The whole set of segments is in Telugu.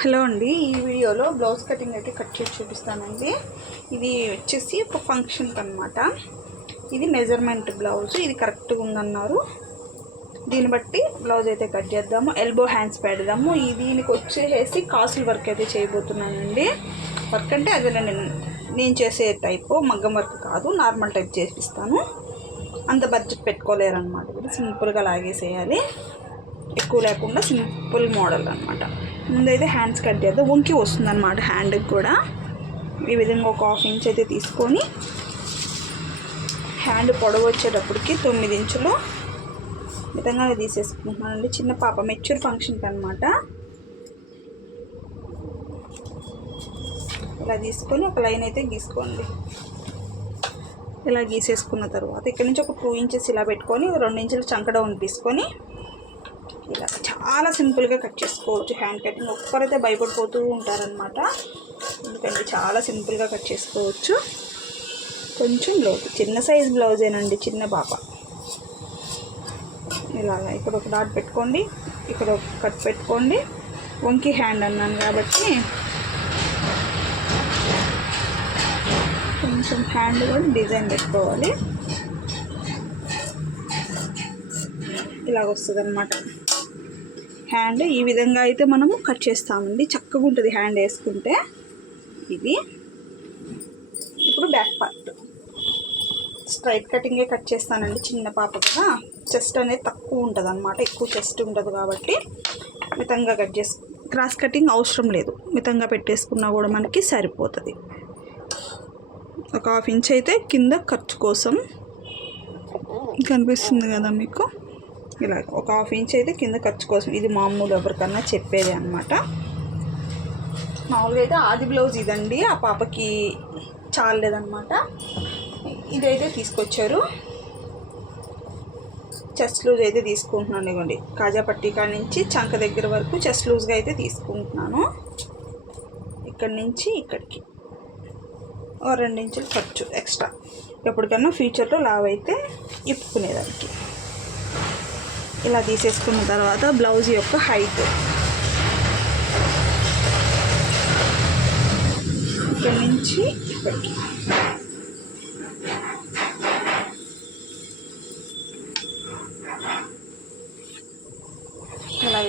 హలో అండి ఈ వీడియోలో బ్లౌజ్ కటింగ్ అయితే కట్ చేసి చూపిస్తానండి. ఇది వచ్చేసి ఒక ఫంక్షన్కి అనమాట ఇది మెజర్మెంట్ బ్లౌజ్ ఇది కరెక్ట్గా ఉందన్నారు. దీన్ని బట్టి బ్లౌజ్ అయితే కట్ చేద్దాము ఎల్బో హ్యాండ్స్ పెడదాము. ఈ దీనికి వచ్చేసి కాసుల వర్క్ అయితే చేయబోతున్నానండి. వర్క్ అంటే అది నేను నేను చేసే టైపు మగ్గం వర్క్ కాదు నార్మల్ టైప్ చేపిస్తాను. అంత బడ్జెట్ పెట్టుకోలేరనమాట ఇది సింపుల్గా లాగేసేయాలి. ఎక్కువ లేకుండా సింపుల్ మోడల్ అనమాట ముందైతే హ్యాండ్స్ కట్ చేద్దాం. వంకి వస్తుంది అనమాట హ్యాండ్కి కూడా. ఈ విధంగా ఒక హాఫ్ ఇంచ్ అయితే తీసుకొని హ్యాండ్ పొడవు వచ్చేటప్పటికి తొమ్మిది ఇంచులు విధంగా తీసేసుకుంటున్నానండి చిన్న పాప మెచ్యూర్ ఫంక్షన్కి అనమాట ఇలా తీసుకొని ఒక లైన్ అయితే గీసుకోండి. ఇలా గీసేసుకున్న తర్వాత ఇక్కడ నుంచి ఒక టూ ఇంచెస్ ఇలా పెట్టుకొని రెండు ఇంచులు చంకడ డౌన్ తీసుకొని చాలా సింపుల్గా కట్ చేసుకోవచ్చు హ్యాండ్ కటింగ్ ఒక్కరైతే భయపడిపోతూ ఉంటారనమాట ఎందుకంటే చాలా సింపుల్గా కట్ చేసుకోవచ్చు. కొంచెం లోతు చిన్న సైజ్ బ్లౌజేనండి చిన్న పాప ఇలాగా ఇక్కడ ఒక డాట్ పెట్టుకోండి ఇక్కడ ఒక కట్ పెట్టుకోండి. వంకి హ్యాండ్ అన్నాను కాబట్టి కొంచెం హ్యాండ్ కూడా డిజైన్ పెట్టుకోవాలి. ఇలాగ వస్తుంది అనమాట హ్యాండ్ ఈ విధంగా అయితే మనము కట్ చేస్తామండి. చక్కగా ఉంటుంది హ్యాండ్ వేసుకుంటే. ఇది ఇప్పుడు బ్యాక్ పార్ట్. స్ట్రైట్ కటింగే కట్ చేస్తానండి చిన్న పాప కదా. చెస్ట్ అనేది తక్కువ ఉంటుంది అనమాట ఎక్కువ చెస్ట్ ఉండదు కాబట్టి మితంగా కట్ చేసు క్రాస్ కటింగ్ అవసరం లేదు. మితంగా పెట్టేసుకున్నా కూడా మనకి సరిపోతుంది. ఒక హాఫ్ ఇంచ్ అయితే కింద ఖర్చు కోసం కనిపిస్తుంది కదా మీకు. ఇలా ఒక హాఫ్ ఇంచ్ అయితే కింద ఖర్చు కోసం. ఇది మామూలు ఎవరికన్నా చెప్పేది అనమాట మామూలుగా అయితే ఆది బ్లౌజ్ ఇదండి. ఆ పాపకి చాలేదన్నమాట ఇదైతే తీసుకొచ్చారు. చెస్ట్ లూజ్ అయితే తీసుకుంటున్నాను ఇవ్వండి. కాజాపట్టి కాడ నుంచి చంక దగ్గర వరకు చెస్ట్ లూజ్గా అయితే తీసుకుంటున్నాను. ఇక్కడి నుంచి ఇక్కడికి. ఓ రెండు ఇంచులు ఖర్చు ఎక్స్ట్రా. ఎప్పటికన్నా ఫ్యూచర్లో లావ్ అయితే ఇప్పుకునేదానికి. ఇలా తీసేసుకున్న తర్వాత బ్లౌజ్ యొక్క హైట్. ఇక్కడ నుంచి ఇక్కడికి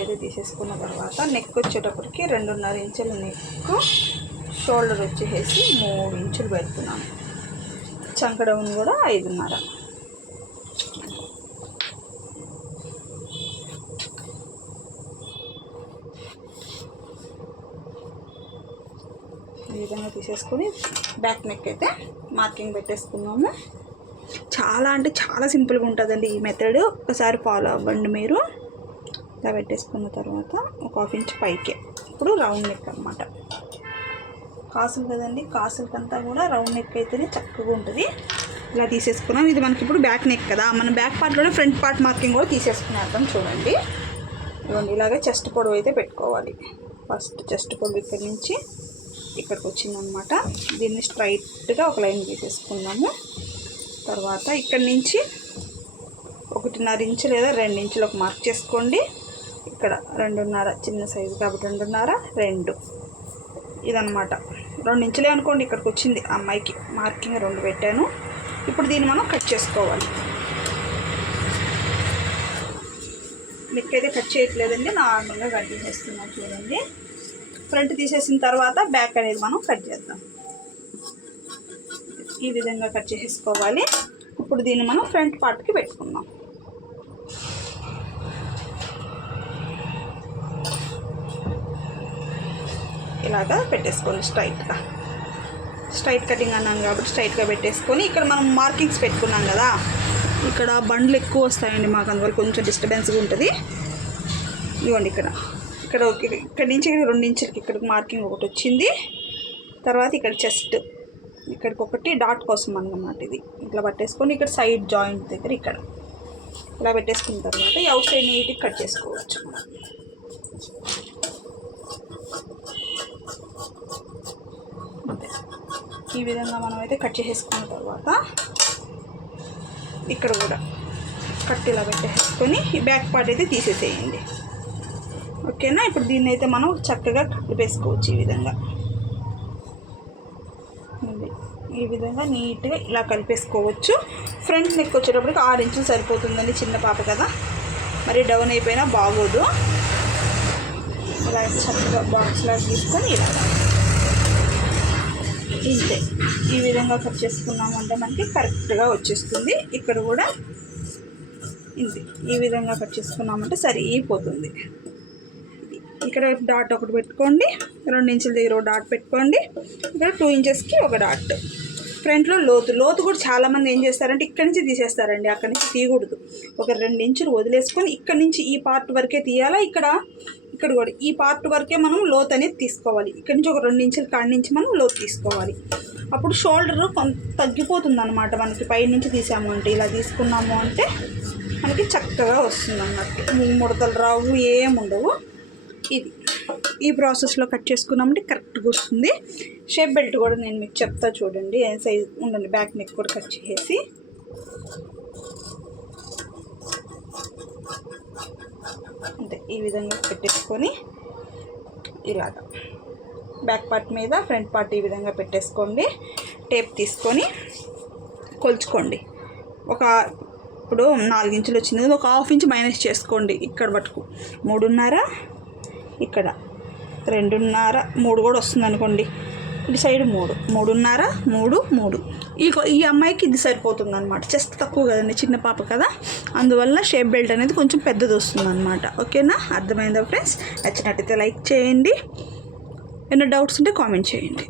ఏదో తీసేసుకున్న తర్వాత నెక్ వచ్చేటప్పటికి రెండున్నర ఇంచుల నెక్ షోల్డర్ వచ్చేసి మూడు ఇంచులు పెడుతున్నాను. చంకడౌన్ కూడా ఐదున్నర. ఈ విధంగా తీసేసుకొని బ్యాక్ నెక్ అయితే మార్కింగ్ పెట్టేసుకున్నాము చాలా అంటే చాలా సింపుల్గా ఉంటుందండి ఈ మెథడ్. ఒకసారి ఫాలో అవ్వండి మీరు. ఇలా పెట్టేసుకున్న తర్వాత ఒక హాఫ్ ఇంచ్ పైకే. ఇప్పుడు రౌండ్ నెక్ అనమాట కాసులు కదండి కాసులకంతా కూడా రౌండ్ నెక్ అయితేనే చక్కగా ఉంటుంది. ఇలా తీసేసుకున్నాం. ఇది మనకి ఇప్పుడు బ్యాక్ నెక్ కదా. మన బ్యాక్ పార్ట్లోనే ఫ్రంట్ పార్ట్ మార్కింగ్ కూడా తీసేసుకునేద్దాం చూడండి. ఇలాగే చెస్ట్ పొడవు అయితే పెట్టుకోవాలి. ఫస్ట్ చెస్ట్ పొడవు ఇక్కడ నుంచి ఇక్కడికి వచ్చిందనమాట దీన్ని స్ట్రైట్గా ఒక లైన్ గీసేసుకున్నాము తర్వాత ఇక్కడి నుంచి ఒకటిన్నర ఇంచు లేదా రెండు ఇంచులు ఒక మార్క్ చేసుకోండి. ఇక్కడ రెండున్నర చిన్న సైజు కాబట్టి రెండున్నర రెండు. ఇదనమాట. రెండు ఇంచులే అనుకోండి ఇక్కడికి వచ్చింది ఆ అమ్మాయికి. మార్కింగ్ రెండు పెట్టాను. ఇప్పుడు దీన్ని మనం కట్ చేసుకోవాలి. నెక్ కట్ చేయట్లేదండి. నార్మల్గా కట్ చేస్తున్నాను చూడండి. ఫ్రంట్ తీసేసిన తర్వాత బ్యాక్ అనేది మనం కట్ చేద్దాం. ఈ విధంగా కట్ చేసేసుకోవాలి. ఇప్పుడు దీన్ని మనం ఫ్రంట్ పార్ట్కి పెట్టుకుందాం. ఇలాగా పెట్టేసుకోండి స్ట్రైట్గా. స్ట్రైట్ కటింగ్ అన్నాను కాబట్టి స్ట్రైట్గా పెట్టేసుకొని ఇక్కడ మనం మార్కింగ్స్ పెట్టుకున్నాం కదా. ఇక్కడ బండ్లు ఎక్కువ వస్తాయండి మాకు అందువల్ల కొంచెం డిస్టర్బెన్స్గా ఉంటుంది. ఇవ్వండి ఇక్కడ. ఇక్కడ ఒక- ఇక్కడ నుంచి రెండు ఇంచులకి ఇక్కడికి మార్కింగ్ ఒకటి వచ్చింది. తర్వాత ఇక్కడ చెస్ట్. ఇక్కడికి ఒకటి డాట్ కోసం అన్నమాట ఇది. ఇట్లా పట్టేసుకొని ఇక్కడ సైడ్ జాయింట్ దగ్గర ఇక్కడ. ఇలా పెట్టేసుకున్న తర్వాత ఈ అవుట్ సైడ్ నీట్గా కట్ చేసుకోవచ్చు. ఈ విధంగా మనం అయితే కట్ చేసేసుకున్న తర్వాత ఇక్కడ కూడా కట్ ఇలా పెట్టేసుకొని ఈ బ్యాక్ పార్ట్ అయితే తీసేసేయండి. ఓకేనా? ఇప్పుడు దీన్ని అయితే మనం చక్కగా కలిపేసుకోవచ్చు ఈ విధంగా. ఈ విధంగా నీట్గా ఇలా కలిపేసుకోవచ్చు. ఫ్రంట్ నెక్ వచ్చేటప్పటికి ఆరు ఇంచులు సరిపోతుందండి చిన్న పాప కదా. మరి డౌన్ అయిపోయినా బాగోదు. ఇలా చక్కగా బాక్స్ లాగా తీసుకొని ఇలా. ఇంతే ఈ విధంగా కట్ చేసుకున్నామంటే మనకి కరెక్ట్గా వచ్చేస్తుంది. ఇక్కడ కూడా ఇంతే ఈ విధంగా కట్ చేసుకున్నామంటే సరిపోతుంది. ఇక్కడ డాట్ ఒకటి పెట్టుకోండి. రెండు ఇంచుల దగ్గర ఒక డాట్ పెట్టుకోండి. ఇక్కడ టూ ఇంచెస్కి ఒక డాట్. ఫ్రంట్లో లోతు లోతు కూడా చాలామంది ఏం చేస్తారంటే ఇక్కడి నుంచి తీసేస్తారండి అక్కడి నుంచి తీయకూడదు. ఒక రెండు ఇంచులు వదిలేసుకొని ఇక్కడి నుంచి ఈ పార్ట్ వరకే తీయాలా? ఇక్కడ ఇక్కడ కూడా. ఈ పార్ట్ వరకే మనం లోతు అనేది తీసుకోవాలి. ఇక్కడి నుంచి ఒక రెండు ఇంచుల కాడి నుంచి మనం లోతు తీసుకోవాలి. అప్పుడు షోల్డర్ కొంత తగ్గిపోతుంది అనమాట మనకి పైనుంచి తీసాము అంటే ఇలా తీసుకున్నాము అంటే మనకి చక్కగా వస్తుంది అన్నట్టు ముడతలు రావు ఏముండవు ఇది. ఈ ప్రాసెస్లో కట్ చేసుకున్నామంటే కరెక్ట్గా వస్తుంది. షేప్ బెల్ట్ కూడా నేను మీకు చెప్తా చూడండి. ఏ సైజ్ ఉండండి బ్యాక్ నెక్ కూడా కట్ చేసి. అంతే ఈ విధంగా పెట్టేసుకొని ఇలాగా. బ్యాక్ పార్ట్ మీద ఫ్రంట్ పార్ట్ ఈ విధంగా పెట్టేసుకోండి. టేప్ తీసుకొని కొలుచుకోండి. ఒక ఇప్పుడు నాలుగు ఇంచులు వచ్చింది. ఒక హాఫ్ ఇంచ్ మైనస్ చేసుకోండి ఇక్కడ పట్టుకు మూడున్నర ఇక్కడ. రెండున్నర మూడు కూడా వస్తుంది అనుకోండి ఇటు సైడ్ మూడు. మూడున్నర మూడు మూడు. ఈ ఈ అమ్మాయికి ఇది సరిపోతుంది అనమాట చెస్ట్ తక్కువ కదండి చిన్న పాప కదా. అందువల్ల షేప్ బెల్ట్ అనేది కొంచెం పెద్దది వస్తుంది అనమాట ఓకేనా? అర్థమైందా ఫ్రెండ్స్? నచ్చినట్టయితే లైక్ చేయండి. ఏమైనా డౌట్స్ ఉంటే కామెంట్ చేయండి.